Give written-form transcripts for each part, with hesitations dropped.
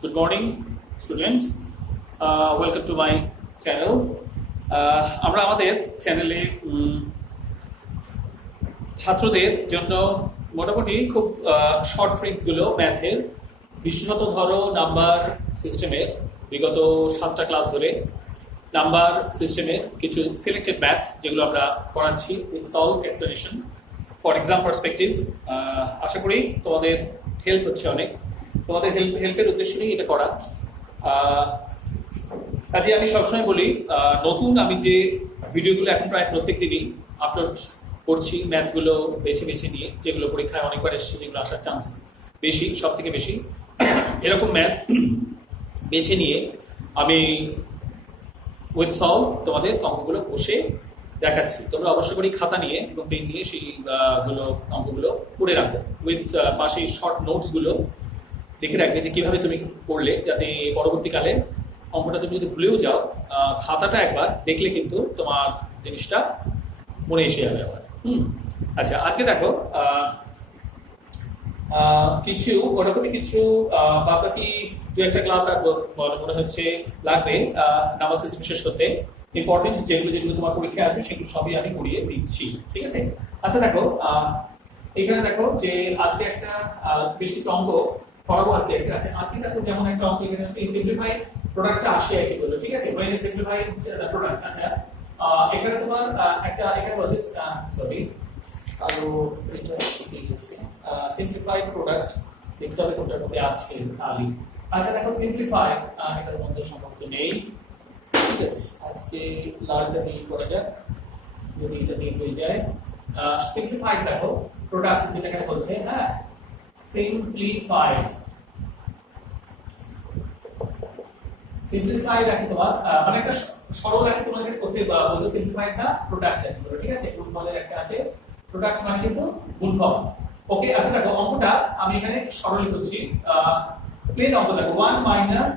Good morning, students. Welcome to my channel. আমরা আমাদের চ্যানেলে ছাত্রদের জন্য মোটামুটি খুব শর্ট ট্রিক্সগুলো ম্যাথের, বিশেষত ধরো নাম্বার সিস্টেমের বিগত 7টা ক্লাস ধরে নাম্বার সিস্টেমের কিছু সিলেক্টেড ম্যাথ যেগুলো আমরা পড়াচ্ছি with solve explanation for exam perspective. আশা করি তোমাদের হেল্প হচ্ছে অনেক। তোমাদের হেল্পের উদ্দেশ্য নিয়ে এটা করা। কাজে আমি সবসময় বলি, নতুন আমি যে ভিডিওগুলো এখন প্রায় প্রত্যেক দিনই আপলোড করছি ম্যাথগুলো বেছে বেছে নিয়ে, যেগুলো পরীক্ষায় অনেকবার এসছে, যেগুলো আসার চান্স বেশি, সব থেকে বেশি এরকম ম্যাথ বেছে নিয়ে আমি উইথ সলভ তোমাদের অঙ্কগুলো বসে দেখাচ্ছি। তোমরা অবশ্য করে খাতা নিয়ে এবং পেন নিয়ে সেইগুলো অঙ্কগুলো করে রাখো, উইথ পাশে শর্ট নোটসগুলো লিখে রাখবে যে কিভাবে তুমি করলে, যাতে পরবর্তীকালে অঙ্কটা তুমি যদি ভুলেও যাও, খাতাটা একবার দেখলে কিন্তু তোমার জিনিসটা মনে এসে যাবে আবার। আচ্ছা, আজকে দেখো কিছু ওরকমই কিছু বাকি দু একটা ক্লাস আর মনে হচ্ছে লাগবে নাম্বার সিস্টেম শেষ করতে। ইম্পর্টেন্ট যেগুলো যেগুলো তোমার পরীক্ষায় আসবে সেগুলো সবই আমি করিয়ে দিচ্ছি, ঠিক আছে? আচ্ছা দেখো, এখানে দেখো যে আজকে একটা বেশ কিছু অঙ্ক পড়াবো আজকে একটা আছে। আজকে দেখো যেমন একটা অঙ্ক এখানে হচ্ছে সিম্পলিফাইড প্রোডাক্টটা আসে আর কি বললো, ঠিক আছে? When simplified product. আচ্ছা, এখানে তোমার একটা এখানে বলছে সরি আরো এটা শিখে গেছে সিম্পলিফাইড প্রোডাক্ট দেখতে হবে কোনটার মধ্যে আছে খালি। আচ্ছা দেখো সিম্পলিফাই, এটার মধ্যে সম্পর্ক নেই, ঠিক আছে? আজকে লালটা দিয়ে করা যাক, যদি এটা দিয়ে হয়ে যায়। সিম্পলিফাইড দেখো প্রোডাক্ট যেটা এখানে বলছে, হ্যাঁ সিম্পলিফাইড সিম্পলিফাইড আছে তোমার মানে একটা সরল আছে তোমার এখানে করতে বলতে সিম্পলিফাইড দা প্রোডাক্ট আছে, ঠিক আছে? গুণফলের একটা আছে, প্রোডাক্ট মানে কিন্তু গুণফল। ওকে, আচ্ছা দেখো অঙ্কটা আমি এখানে সরল করছি। প্লেন অঙ্ক দেখো 1 মাইনাস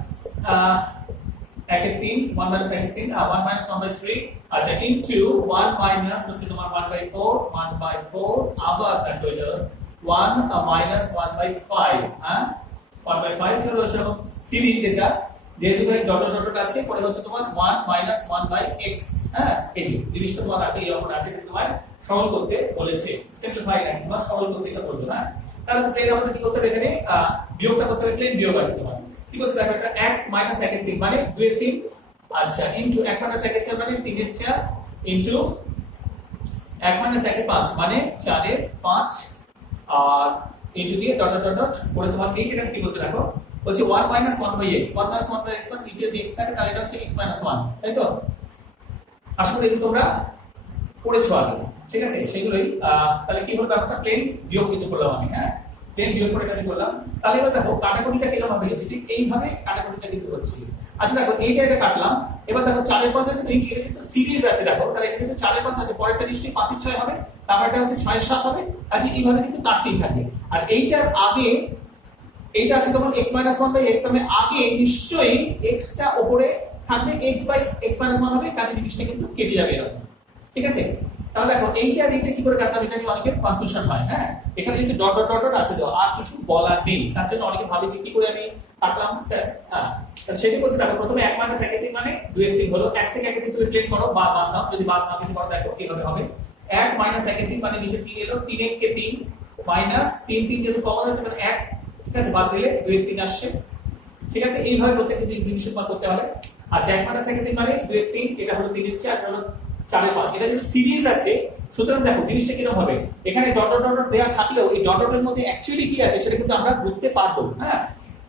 1/3 1 মাইনাস 1/3 1 মাইনাস 1/3, আচ্ছা ইনটু 1 মাইনাস হচ্ছে তোমার 1/4 1/4 আবার দেখো এটা 1 মাইনাস 1/5, হ্যাঁ 1/5 এর হলো সিরিজ। এটা যেহেতু ডট ডট ডট আছে, পরে হচ্ছে তোমার 1 মাইনাস 1/x, হ্যাঁ এই যে জিনিসটা তোমার আছে, এই অঙ্কটা আছে, তোমার সরল করতে বলেছে। সিম্পলিফাই না, তোমার সরল করতে এটা বলবে না। তাহলে তো প্লেন আমাদের কি করতে হবে, এখানে বিয়োগটা করতে হবে, প্লেন বিয়োগ আছে তোমার। কি বলছে দেখো, এটা 1 মাইনাস 1/3 মানে 2/3, আচ্ছা ইনটু 1 মাইনাস 1/4 মানে 3/4 ইনটু 1 মাইনাস 1/5 মানে 4/5 আর ইনটু দিয়ে ডট ডট ডট পরে তোমার এই জায়গাটা কি বলছে দেখো, বলছে 1 মাইনাস 1/x 1 মাইনাস 1/x মানে নিচে যদি x থাকে তাহলে এটা হচ্ছে x মাইনাস 1, তাই তো? আশা করি এগুলো তোমরা পড়েছো আগে, ঠিক আছে? সেগুলোই তাহলে কি হলো ব্যাপারটা, প্লেন বিয়োগ কিন্তু করলাম আমি, হ্যাঁ প্লেন বিয়োগ করে এটা করলাম। তাহলে এবার দেখো কাটাকুটিটা কিরকম হবে, ঠিক এইভাবে কাটাকুটিটা কিন্তু হচ্ছে। আচ্ছা দেখো এই জায়গাটা কাটলাম, এবার দেখো 4/5 আছে, তো এই কিন্তু সিরিজ আছে দেখো, তাহলে এখানে কিন্তু 4/5 আছে, পরেরটা নিশ্চয়ই 5/6 হবে, তারপরটা হচ্ছে 6/7 হবে। আচ্ছা এইভাবে কিন্তু কাটতেই থাকবে। আর এইটার আগে এইটা আছে তোমার x - 1/x, মানে আগে নিশ্চয়ই x টা উপরে থাকবে, x/x - 1 হবে, কাজে জিনিসটা কিন্তু কেটে যাবে এরকম, ঠিক আছে? তাহলে দেখো এইটা আর এইটা কি করে কাটলাম, এটা নিয়ে অনেকের কনফিউশন হয়, হ্যাঁ এখানে কিন্তু ডট ডট ডট আছে তো আর কিছু বলার নেই, তার জন্য অনেকে ভাবে যে কি করে আমি কাটলাম স্যার। হ্যাঁ তাহলে সেটা বলছি দেখো, প্রথমে 1 মাইনাস 1/3 মানে 2/3 হলো, 1 থেকে 1/3 তুমি প্লেন করো, বাদ দাও, যদি বাদ না দিতে পারো দেখো কিভাবে হবে। 1 মাইনাস 1/3 মানে নিচে 3 এলো, 3 কে 3 মাইনাস 3 3 যেহেতু কমন আছে মানে 1, ঠিক আছে? বাদ দিলে 2/3 আসছে, ঠিক আছে? এইভাবে প্রত্যেকটা জিনিস উপর করতে হবে। আচ্ছা 1 মাইনাস 1/3 মানে 2/3, এটা হলো 3/4 আর হলো 4/5, এটা যেহেতু সিরিজ আছে সুতরাং দেখো জিনিসটা কিরকম হবে, এখানে ডট ডট ডট দেয়া থাকলেও এই ডট ডটের মধ্যে অ্যাকচুয়ালি কি আছে সেটা কিন্তু আমরা বুঝতে পারবো, হ্যাঁ?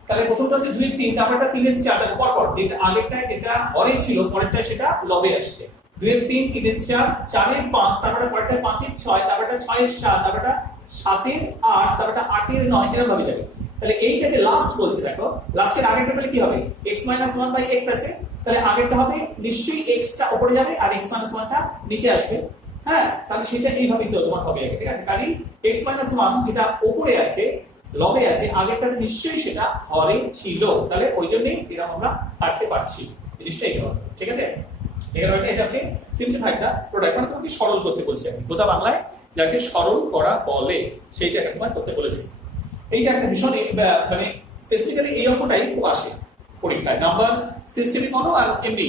তাহলে প্রথমটা হচ্ছে 2/3, তারপরটা 3/4, পর পর যেটা আগেরটায় যেটা হরে ছিল পরেরটা সেটা লবে আসছে, 2/3 3/4 4/5, তারপরে পরেরটা 5/6, তারপরটা 6/7, তারপরটা 7/8, তারপরটা 8/9, এরকম ভাবে যাবে। তাহলে এইটা যে লাস্ট বলছে দেখো, লাস্টের আগেরটা তাহলে কি হবে, x - 1/x আছে, তাহলে আগেরটা হবে নিশ্চয়ই x টা উপরে যাবে আর x - 1 টা নিচে আসবে, হ্যাঁ তাহলে সেটা এইভাবেই তো তোমার হবে, ঠিক আছে? কাজে x - 1 যেটা উপরে আছে লবে আছে, আগেরটাতে নিশ্চয়ই সেটা হরে ছিল, তাহলে ওই জন্যই এটা আমরা কাটতে পারছি, জিনিসটা এইটা হবে, ঠিক আছে? এটা হচ্ছে সিম্পলিফাইড দা প্রোডাক্ট, মানে তোমাকে সরল করতে বলছি আমি, গোটা বাংলায় যাকে সরল করা বলে সেইটাকে তোমার করতে বলেছি। এই যে একটা ভীষণ মানে স্পেসিফিক্যালি এই অঙ্কটাই খুব আসে পরীক্ষায়, নাম্বার সিস্টেমে বলো আর এমনি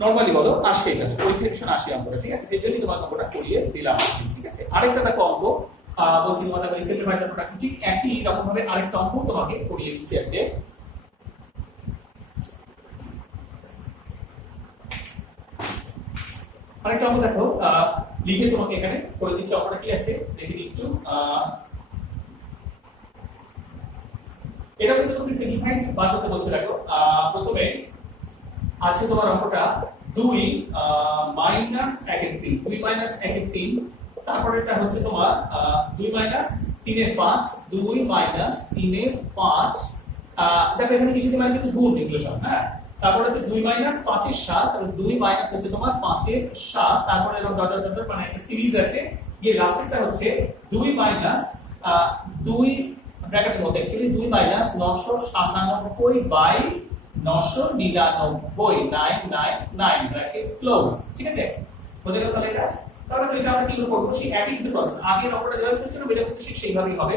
নরমালি বলো আসে, এটা পরীক্ষায় ভীষণ আসে অঙ্কটা, ঠিক আছে? সেই জন্যই তোমার অঙ্কটা করিয়ে দিলাম, ঠিক আছে? আরেকটা দেখো অঙ্ক বলছি তোমাদের ওই সিম্পলিফাইড অঙ্কটা ঠিক একই রকম ভাবে আরেকটা অঙ্ক তোমাকে করিয়ে দিচ্ছি আজকে। আরেকটা অঙ্ক দেখো লিখে তোমাকে এখানে করে দিচ্ছি, অঙ্কটা কি আছে দেখে দিই একটু। এটা কিন্তু তোমাকে সিম্পলিফাইড বার করতে বলছে। দেখো প্রথমে আছে তোমার অঙ্কটা 2 মাইনাস 1 এর 3, 2 মাইনাস 1 এর 3, তারপর এটা হচ্ছে তোমার 2 মাইনাস 3 এর 5, 2 মাইনাস 3 এর 5, দেখো এখানে কিছু মানে কিন্তু গুণ এগুলো সব, হ্যাঁ? তারপর হচ্ছে 2 মাইনাস 5 এর 7, আর 2 মাইনাস হচ্ছে তোমার 5 এর 7, তারপর এরকম ডট ডট ডট মানে একটা সিরিজ আছে, এই লাস্টেরটা হচ্ছে 2 মাইনাস 2 ব্র্যাকেটের মধ্যে actually 2 minus 997 by 999 999 bracket close, ঠিক আছে? বুঝে গেল তাহলে এটা? তাহলে তো এটা আমরা কি করব, সেই একই কিন্তু প্রসেস আগের অঙ্কটা যেভাবে করেছিলাম এটা কিন্তু সেইভাবেই হবে।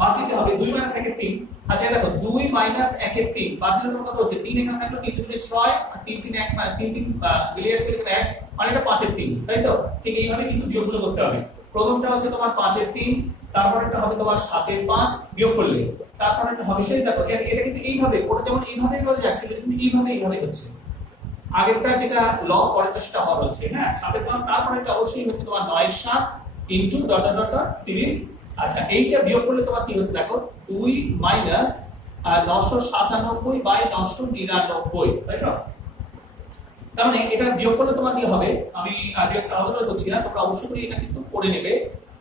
বাদ দিতে হবে 2 মাইনাস 1 এর 3, আচ্ছা দেখো 2 মাইনাস 1 এর 3 বাদ দিলে তোমার কত হচ্ছে, 3 এখানে থাকলো 3 2 6 আর 3 3 1 মানে 3 3 মিলিয়ে যাচ্ছে এখানে 1 মানে এটা 5 এর 3, তাই তো? ঠিক এইভাবে কিন্তু বিয়োগগুলো করতে হবে। প্রথমটা হচ্ছে তোমার 5 এর 3, তারপরটা হবে তোমার 7 এর 5 বিয়োগ করলে, তারপরটা হবে সেই দেখো এটা কিন্তু এইভাবে ওটা যেমন এইভাবেই করে যাচ্ছে, এটা কিন্তু এইভাবে হচ্ছে। আগেরটা যেটা লব পরেরটা সেটা হর হচ্ছে, হ্যাঁ? 7 এর 5, তারপরটা অবশ্যই হচ্ছে তোমার 9 এর 7 into dot dot dot series. আচ্ছা এইটা বিয়োগ করলে তোমার কি হচ্ছে দেখো 2 মাইনাস 997 বাই 999, তাই তো? তার মানে এটা বিয়োগ করলে তোমার কি হবে, আমি একটা আলোচনা করছি না, তোমরা অবশ্যই এটা কিন্তু করে নেবে।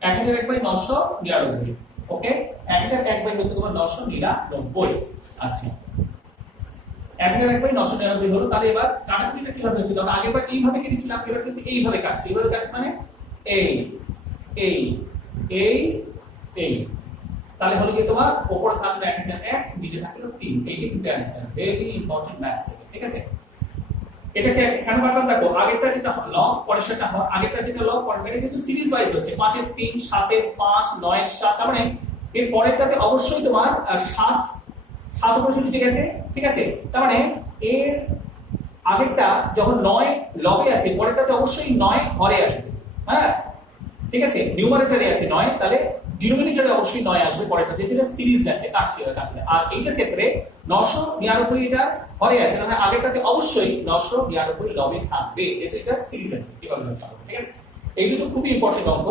1001 বাই 999, ওকে? 1001 বাই হচ্ছে তোমার 999, আচ্ছা 1001 বাই 999 হলো। তাহলে এবার কাটাকুটিটা কিভাবে হচ্ছে, তখন আগেরবার এইভাবে কেটেছিলাম, এবার কিন্তু এইভাবে কাটছি, এইভাবে কাটছি মানে এই এই এই এই, তাহলে হলো কি তোমার উপরে থাকলো 1001, নিচে থাকলো 3, এইটা কিন্তু অ্যানসার, ভেরি ইম্পর্টেন্ট ম্যাথস, ঠিক আছে? এটাকে কেন কাটলাম দেখো, আগেরটা যেটা লগ পরের সেটা হয়, আগেরটা যেটা লগ পরের এটা কিন্তু সিরিজ ওয়াইজ হচ্ছে, 5 এর 3 7 এর 5 9 এর 7, তার মানে এর পরেরটাতে অবশ্যই তোমার 7 উপরে নিচে গেছে, ঠিক আছে? তার মানে এর আগেরটা যখন 9 লগে আছে, পরেরটাতে অবশ্যই 9 হরে আসবে, হ্যাঁ? ঠিক আছে, নিউমারেটরে আছে 9, তাহলে ডিনোমিনেটরে অবশ্যই 9 আসবে পরেরটাতে, যেটা সিরিজ যাচ্ছে কাটছে কাটলে। আর এইটার ক্ষেত্রে 999 এটা হরে আছে, তাহলে আগেরটাতে অবশ্যই 999 লবে থাকবে, যেহেতু এটা সিরিজ আছে, কিভাবে হচ্ছে, ঠিক আছে? এই দুটো খুবই ইম্পর্টেন্ট অঙ্ক,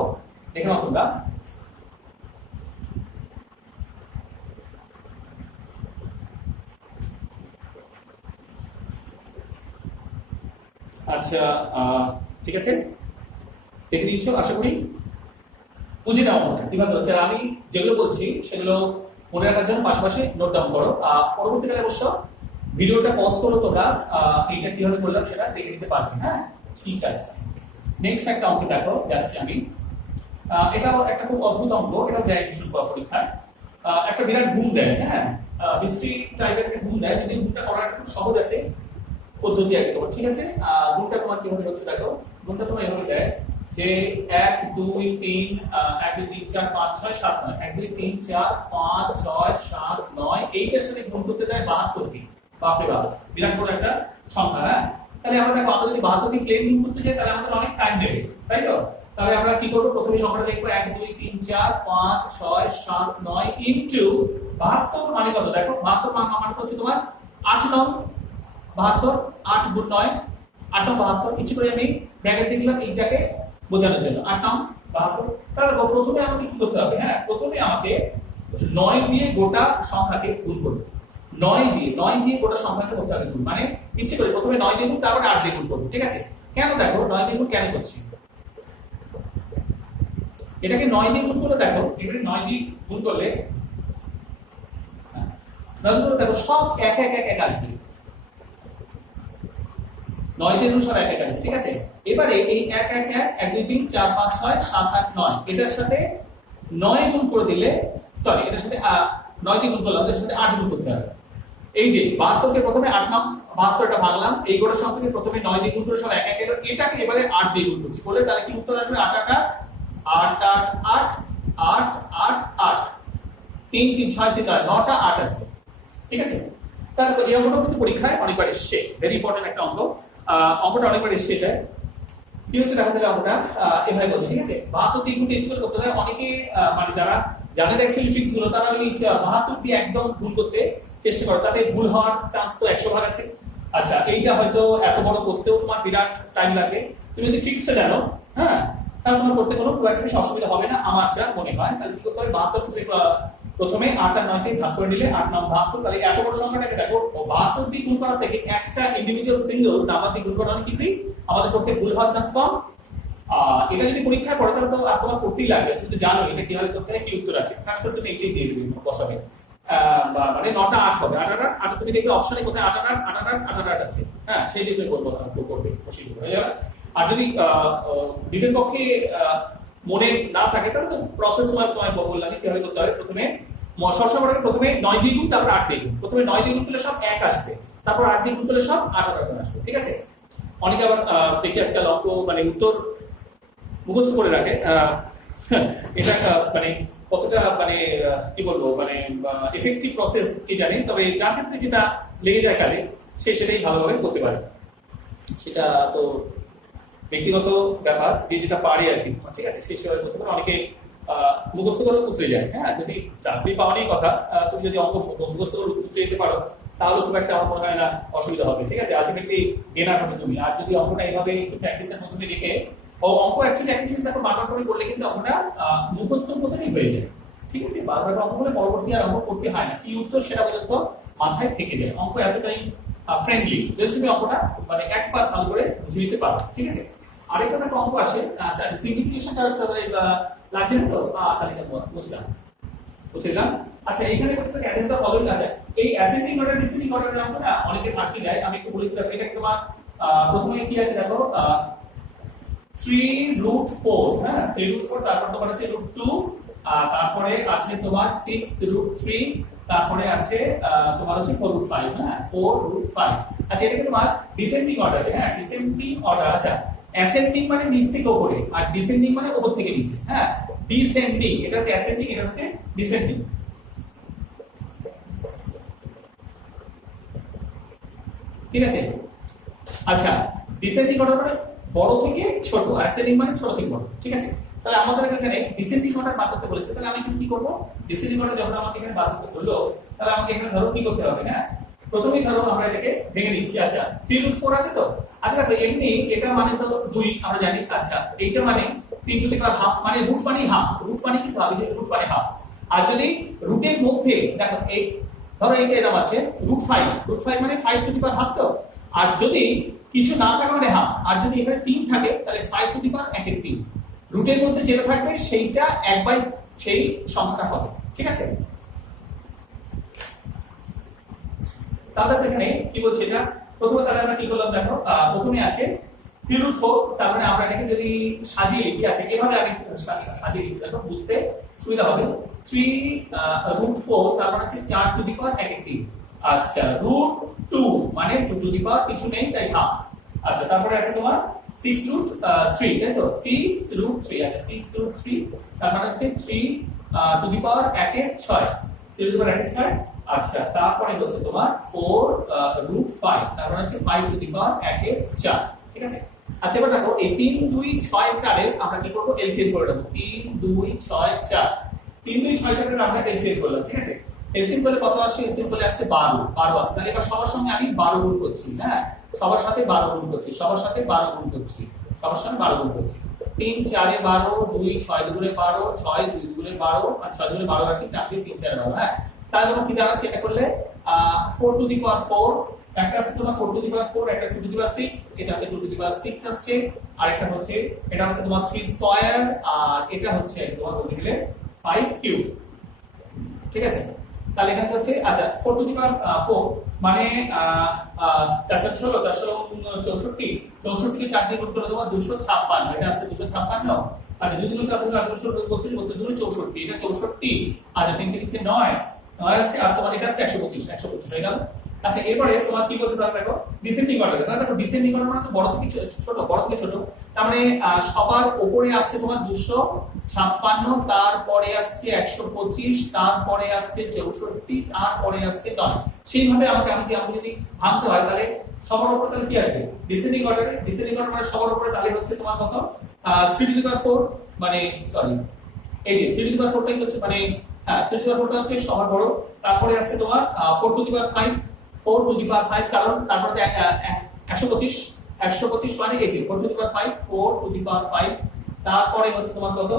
দেখে নাও তোমরা। আচ্ছা ঠিক আছে, দেখে নিচ্ছো আশা করি, বুঝে নাও মনে কিভাবে হচ্ছে। আমি যেগুলো বলছি সেগুলো মনে রাখার জন্য পাশাপাশি নোট ডাউন করো, পরবর্তীকালে অবশ্য ভিডিওটা পজ করো তোমরা, এইটা কিভাবে করলাম সেটা দেখে নিতে পারবে, হ্যাঁ? ঠিক আছে, নেক্সট একটা অঙ্ক দেখো যাচ্ছি আমি। এটাও একটা খুব অদ্ভুত অঙ্ক, এটাও যায় কিছু পরীক্ষায়, একটা বিরাট গুণ দেয়, হ্যাঁ? মিস্ট্রি টাইপের একটা গুণ দেয়, যদি গুণটা করা খুব সহজ আছে পদ্ধতি আছে তোমার, ঠিক আছে? গুণটা তোমার কিভাবে হচ্ছে দেখো, গুণটা তোমার এভাবে দেয় যে 1 2 3 1 2 3 4 5 6 7 9, 1 2 3 4 5 6 7 9, এইটার সাথে গুণ করতে দেয় 72 কে। বাপরে বাপ, বিরাট বড় একটা সংখ্যা, হ্যাঁ? তাহলে আমরা দেখো, আমরা যদি 72 কে প্লেন গুণ করতে যাই তাহলে আমাদের অনেক টাইম নেবে, তাই তো? তাহলে আমরা কি করব, প্রথমে সংখ্যাটা লিখব 1 2 3 4 5 6 7 9 ইনটু 72 মানে কত দেখো, 72 মানে হচ্ছে তোমার 8 9, 72 8 গুণ 9 8 9 72, কিছু করে আমি ব্র্যাকেট দিলাম এইটাকে বোঝানোর জন্য, 8 9 72। তাহলে প্রথমে আমাকে কি করতে হবে, হ্যাঁ? প্রথমে আমাকে 9 দিয়ে গোটা সংখ্যাকে গুণ করতে, 9 দিয়ে গোটা সংখ্যাকে করতে হবে গুণ, মানে ইচ্ছে করে প্রথমে 9 দিয়ে গুণ, তারপরে 8 দিয়ে গুণ করব, ঠিক আছে? কেন দেখো 9 দিয়ে গুণ কেন করছি, এটাকে 9 দিয়ে গুণ করে দেখো, এখানে 9 দিয়ে গুণ করলে 9 দিয়ে দেখো সব 1 1 1 1 আসবে, 9 দিয়ে গুণ সব 1 1 আসবে, ঠিক আছে? এবারে এই 1 1 1 1 2 3 4 5 6 7 8 9 এটার সাথে 9 গুণ করে দিলে, সরি এটার সাথে 9 দিয়ে গুণ করলাম, এর সাথে 8 গুণ করতে হবে। এই যে 72 কে প্রথমে 8 9 72 টা ভাঙলাম, এই গোটা সংখ্যাকে প্রথমে 9 দিয়ে গুণ করে সব 1 1 এর, এটাকে এবারে 8 দিয়ে গুণ করছি, বলে তাহলে কি উত্তর আসবে 8 8 8 8 8 8 8 8, তিন তিন ছয় তিন নয়, নটা 8 আসবে, ঠিক আছে। তাহলে এই অঙ্কটাও কিন্তু পরীক্ষায় অনেকবার এসছে, ভেরি ইম্পর্টেন্ট একটা অঙ্ক। অঙ্কটা অনেকবার এসছে। এটা কি হচ্ছে দেখো, তাহলে অঙ্কটা এভাবে বলছে, ঠিক আছে। 72 দিয়ে গুণ ইনস্টল করতে হয়। অনেকে মানে যারা জানেন অ্যাকচুয়ালি ট্রিক্স গুলো, তারা ওই 72 দিয়ে একদম গুণ করতে চেষ্টা করে, তাতে ভুল হওয়ার চান্স তো 100 ভাগ আছে। আচ্ছা, এইটা হয়তো এত বড় করতেও তোমার বিরাট টাইম লাগবে। তুমি যদি ট্রিক্সটা জানো, হ্যাঁ, তাহলে তোমার করতে কোনো খুব একটা বেশি অসুবিধা হবে না আমার যা মনে হয়। তাহলে কি করতে হবে, 72 তুমি প্রথমে 8 আর 9 কে ভাগ করে নিলে 8 9 72। তাহলে এত বড় সংখ্যাটাকে দেখো 72 দিয়ে গুণ করা থেকে একটা ইন্ডিভিজুয়াল সিঙ্গেল নাম্বার দিয়ে গুণ করা অনেক ইজি, আমাদের পক্ষে ভুল হওয়ার চান্স কম। এটা যদি পরীক্ষায় পড়ে তাহলে তো তোমার করতেই লাগবে, তুমি তো জানো এটা কিভাবে করতে হয়, কি উত্তর আছে, সার্কেল তুমি এটাই দিয়ে দিবে, বসাবে। মানে 9টা 8 হবে, 8 8 8, তুমি দেখবে অপশনে কোথায় 8 8 8 8 8 8 আছে, হ্যাঁ, সেই দিয়ে তুমি করবে, খুশি হয়ে যাবে। আর যদি বিবেক পক্ষে মনে না থাকে তাহলে তো প্রসেস তোমায় বললাম কিভাবে করতে হবে। প্রথমে সবসময় প্রথমে 9 দিয়ে গুণ, তারপর 8 দিয়ে গুণ। প্রথমে 9 দিয়ে গুণ করলে সব 1 আসবে, তারপর 8 দিয়ে গুণ করলে সব 8 8 আসবে, ঠিক আছে। অনেকে আবার দেখি আজকাল অঙ্ক মানে উত্তর মুখস্থ করে রাখে, এটা মানে কতটা মানে কি বলবো, মানে এফেক্টিভ প্রসেস কি জানি, তবে যার ক্ষেত্রে যেটা লেগে যায় কাজে সে সেটাই ভালোভাবে করতে পারে, সেটা তো ব্যক্তিগত ব্যাপার, যে যেটা পারে আর কি, ঠিক আছে, সে সেভাবে করতে পারে। অনেকে মুখস্থ করে উতরে যায়, হ্যাঁ, যদি চাকরি পাওয়ারই কথা, তুমি যদি অঙ্ক মুখস্থ করে উতরে যেতে পারো তাহলে খুব একটা আমার মনে হয় না অসুবিধা হবে, ঠিক আছে। আলটিমেটলি গেনার হবে তুমি। আর যদি অঙ্কটা এইভাবে একটু প্র্যাকটিসের মধ্যে রেখে, অঙ্ক অ্যাকচুয়ালি একটা জিনিস দেখো, বারবার করে করলে কিন্তু অঙ্কটা মুখস্থর মতনই হয়ে যায়, ঠিক আছে। বারবার অঙ্ক করলে পরবর্তী আর অঙ্ক করতে হয় না, কি উত্তর সেটা পর্যন্ত মাথায় থেকে যায়। অঙ্ক এতটাই ফ্রেন্ডলি যদি তুমি অঙ্কটা মানে একবার ভালো করে বুঝে নিতে পারো, ঠিক আছে। আরেকটা একটা অঙ্ক আসে, সিম্পলিফিকেশনটা লাগছে না তো, তাহলে বুঝলাম বুঝলাম। আচ্ছা, এইখানে করতে অ্যাড দ্য ফলোইং আছে, এই অ্যাসেন্ডিং অর্ডার ডিসেন্ডিং অর্ডারের অঙ্কটা অনেকে ফাঁকি দেয়, আমি একটু বলেছিলাম। এটা তোমার প্রথমে কি আছে দেখো, 3√4, হ্যাঁ, 3√4, তারপর তোমার আছে √2, তারপরে আছে তোমার 6√3, তারপরে আছে তোমার হচ্ছে 4√5, হ্যাঁ, 4√5। আচ্ছা, এটা তোমার ডিসেন্ডিং অর্ডার, হ্যাঁ, ডিসেন্ডিং অর্ডার। আচ্ছা, অ্যাসেন্ডিং মানে নিচ থেকে উপরে, আর ডিসেন্ডিং মানে উপর থেকে নিচে, হ্যাঁ, ডিসেন্ডিং এটা হচ্ছে অ্যাসেন্ডিং, এটা হচ্ছে ডিসেন্ডিং, ঠিক আছে। আচ্ছা, ডিসেন্ডিং অর্ডার মানে বড় থেকে ছোট, আর অ্যাসেন্ডিং মানে ছোট থেকে বড়, ঠিক আছে। তাহলে আমাদের এখানে ডিসেন্ডিং অর্ডার বার করতে বলেছে, তাহলে আমি এখানে কি করব, ডিসেন্ডিং অর্ডার যখন আমাকে এখানে বার করতে বললো, তাহলে আমাকে এখানে ধরো কি করতে হবে, হ্যাঁ, প্রথমেই ধরো আমরা এটাকে ভেঙে নিচ্ছি। আচ্ছা, 3√4 আছে তো, আচ্ছা দেখো এমনি এটা মানে তো 2 আমরা জানি। আচ্ছা, এইটা মানে 3 টু দি পাওয়ার হাফ, মানে রুট মানে হাফ, রুট মানে কি হবে, রুট মানে হাফ। আর যদি রুটের মধ্যে দেখো এই ধরো এইটা এরকম আছে √5 মানে 5 টু দি পাওয়ার হাফ তো, আর যদি কিছু না থাকে মানে হাফ, আর যদি এখানে 3 থাকে তাহলে 5 টু দি পাওয়ার 1/3, রুটের মধ্যে যেটা থাকবে সেইটা 1/, সেই সংখ্যাটা হবে, ঠিক আছে। তাহলে এখানে কি বলছে এটা, প্রথমে তাহলে আমরা কি করলাম দেখো, প্রথমে আছে 3√4, তার মানে আমরা এটাকে যদি সাজিয়ে লিখি, আছে এভাবে আমি সাজিয়ে লিখছি, দেখো বুঝতে সুবিধা হবে। 3√4 তার মানে হচ্ছে 4 টু দি পাওয়ার 1/3। আচ্ছা, √2 মানে 2 টু দি পাওয়ার কিছু নেই তাই হাফ। আচ্ছা, তারপরে আছে তোমার 6√3, তাই তো, 6√3, আচ্ছা 6√3 তার মানে হচ্ছে 3 to the power 1/6, 3 to the পাওয়ার 1/6। আচ্ছা, তারপরে হচ্ছে তোমার 4√5 তার মানে হচ্ছে 5 টু দি পাওয়ার 1/4, ঠিক আছে। আচ্ছা, এবার দেখো এই 3 2 6 4 এর আমরা কি করব, এলসিএম করে দেব। 3 2 6 4, 3 2 6 4 এর আমরা এলসিএম করলাম, ঠিক আছে। এলসিএম করলে কত আসছে, এলসিএম করলে আসছে 12 আসছে। তাহলে এবার সবার সঙ্গে আমি 12 গুণ করছি, হ্যাঁ, সবার সাথে 12 গুণ করছি, সবার সাথে 12 গুণ করছি, সবার সাথে 12 গুণ করছি। 3 4 এ 12, 2 6 দুগুণে 12, 6 2 দুগুণে 12, আর 6 দুগুণে 12 রাখি, 4 3 4 12, হ্যাঁ। তাহলে যখন কি দাঁড়াচ্ছে, এটা করলে 4 টু দি পাওয়ার 4, একটা আছে তোমার 4 টু দি পাওয়ার 4, একটা 2 টু দি পাওয়ার 6, এটা হচ্ছে 2 টু দি পাওয়ার 6 আসছে, আর একটা হচ্ছে এটা হচ্ছে তোমার 3 স্কয়ার, আর এটা হচ্ছে তোমার বলতে গেলে 5 কিউব, ঠিক আছে। তাহলে এখানে হচ্ছে আচ্ছা 4 টু দি পাওয়ার 4 মানে 4 4 16, 4 64 কে 4 দিয়ে গুণ করলে তোমার 256, এটা আছে 256। আর 2 2 4 32 64, এটা 64। আচ্ছা 3 3 9 আসছে, আর তোমার এটা আছে 125 হয়ে গেল। আচ্ছা এরপরে তোমার কি বলতে তাহলে দেখো ডিসেন্ডিং অর্ডার। তাহলে দেখো ডিসেন্ডিং অর্ডার মানে তো বড় থেকে ছোট, বড় থেকে ছোট। তার মানে সবার উপরে আসছে তোমার 256, তারপরে আসছে 125, তারপরে আসছে 64, তারপরে আসছে 9। সেইভাবে আমাকে যদি ভাঙতে হয় তাহলে সবার উপরে তাহলে কি আসবে ডিসেন্ডিং অর্ডারে। ডিসেন্ডিং অর্ডার মানে সবার উপরে তাহলে হচ্ছে তোমার কত 3^4 মানে সরি এই যে 3^4 টাই হচ্ছে মানে 3^4 টা হচ্ছে সবার বড়। তারপরে আসছে তোমার 4^5 কারণ তারপরে 125 মানে এই যে 4^5 4^5, তারপরে হচ্ছে তোমার কত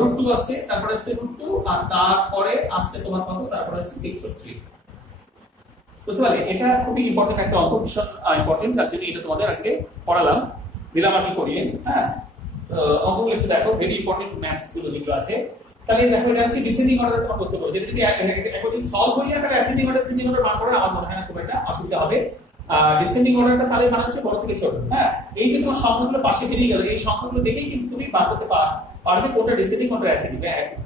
√2 আসছে, তারপরে আসছে √2, আর তারপরে আসছে তোমার কত তারপরে আসছে 6/3। বুঝতে পারলে? এটা খুবই ইম্পর্টেন্ট একটা অঙ্ক, ভীষণ ইম্পর্টেন্ট, যার জন্য এটা তোমাদের আজকে পড়ালাম, দিলাম আমি করিয়ে। হ্যাঁ, অঙ্কগুলো একটু দেখো, ভেরি ইম্পর্টেন্ট ম্যাথস গুলো যেগুলো আছে। তাহলে দেখো এটা হচ্ছে ডিসেন্ডিং অর্ডারে তোমার করতে পারো। যদি অ্যাকর্ডিং সলভ করি না তাহলে অ্যাসেন্ডিং অর্ডার বার করা আমার মনে হয় না খুব একটা অসুবিধা হবে। ডিসেন্ডিং অর্ডারটা তাহলে মানে হচ্ছে বড় থেকে ছোট। হ্যাঁ, এই যে তোমার সংখ্যাগুলো পাশে বেরিয়ে গেল, এই সংখ্যাগুলো দেখেই কিন্তু তুমি বার করতে পারবে কোনটা ডিসেন্ডিং কোনটা অ্যাসেন্ডিং।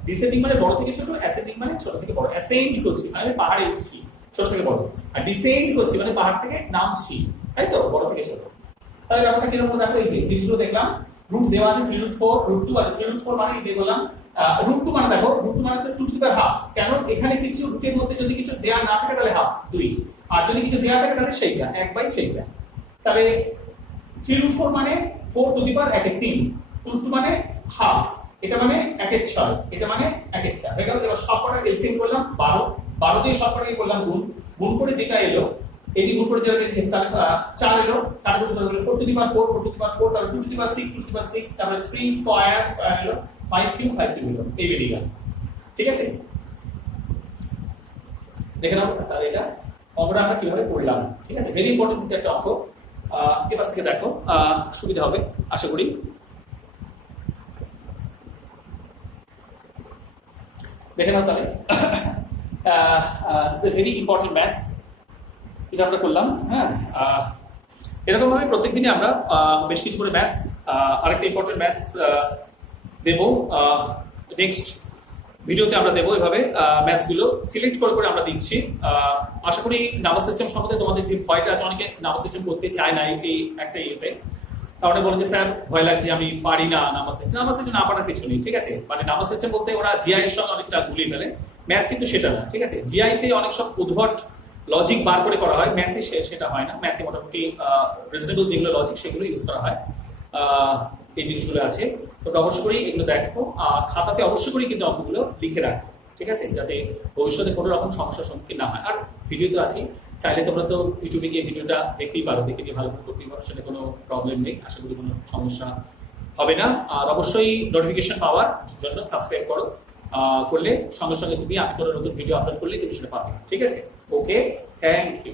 ডিসেন্ডিং মানে বড় থেকে ছোট, অ্যাসেন্ডিং মানে ছোট থেকে বড়। অ্যাসেন্ড করছি মানে পাহাড়ে উঠছি, ছোট থেকে বড়, আর ডিসেন্ড করছি মানে পাহাড় থেকে নামছি, তাই তো, বড় থেকে ছোট। তাহলে ব্যাপারটা কিরকম দেখো, এই যে জিনিসগুলো দেখলাম, রুট দেওয়া আছে 3√4, √2 আছে 3√4 মানে এই যে বললাম √2 মানে দেখো √2 মানে তো 2^2, কেন এখানে কিছু রুটের মধ্যে যদি কিছু দেয়া না থাকে তাহলে হাফ 2, আর যদি কিছু দেয়া থাকে তাহলে সেইটা 1/সেইটা। তাহলে 3√4 মানে 4^1 2 মানে হাফ, এটা মানে 1/6, এটা মানে 1/4 হয়ে গেল। এবার সবকটা এলসিএম করলাম 12 দিয়ে সবকটাকে করলাম গুণ করে যেটা এলো, এই যে গুণ করে যেটা বেরিয়েছে তাহলে 4 এলো, তারপর 4^4 তারপর 2^6 তারপরে 3 স্কয়ার এলো, 5³ এলো, এই বেরিয়ে গেল। ঠিক আছে, দেখে নাও তাহলে এটা অঙ্কটা আমরা কিভাবে করলাম। ঠিক আছে, ভেরি ইম্পর্টেন্ট একটা অঙ্ক, এবার থেকে দেখো সুবিধা হবে আশা করি। দেখে নাও তাহলে ভেরি ইম্পর্টেন্ট ম্যাথস এটা আমরা করলাম। হ্যাঁ, এরকম ভাবে প্রত্যেকদিনই আমরা বেশ কিছু করে ম্যাথ, আরেকটা ইম্পর্টেন্ট ম্যাথস দেবো নেক্সট ভিডিওতে আমরা দেবো। এভাবে ম্যাথস গুলো সিলেক্ট করে আমরা দিচ্ছি। আশা করি নার্ভাস সিস্টেম সম্বন্ধে তোমাদের যে ভয়টা আছে, অনেকে নার্ভাস সিস্টেম করতে চায় না এই একটা ইয়েতে, কারণে বলে যে স্যার ভয় লাগছে, আমি পারি না নার্ভাস সিস্টেম না পারার কিছু নেই। ঠিক আছে, মানে নার্ভাস সিস্টেম বলতে ওরা জিআই এর সঙ্গে অনেকটা গুলিয়ে ফেলে, ম্যাথ কিন্তু সেটা না। ঠিক আছে, জিআই তে অনেক সব উদ্ভট লজিক বার করে করা হয়, ম্যাথে সেটা হয় না। ম্যাথে মোটামুটি রিজনেবল যেগুলো লজিক সেগুলো ইউজ করা হয়। এই জিনিসগুলো আছে, তো অবশ্যই এগুলো দেখো, খাতাতে অবশ্যই করে কিন্তু অঙ্কগুলো লিখে রাখো। ঠিক আছে, যাতে ভবিষ্যতে কোনো রকম সমস্যার সম্মুখীন না হয়। আর ভিডিও তো আছে, চাইলে তোমরা তো ইউটিউবে গিয়ে ভিডিওটা দেখতেই পারো, দেখে নিয়ে ভালো করে করতেই পারো, সেটা কোনো প্রবলেম নেই, আশা করি কোনো সমস্যা হবে না। আর অবশ্যই নোটিফিকেশন পাওয়ার জন্য সাবস্ক্রাইব করো, করলে সঙ্গে সঙ্গে তুমি আমি কোনো নতুন ভিডিও আপলোড করলে তুমি সেটা পাবে। ঠিক আছে, ওকে, থ্যাংক ইউ।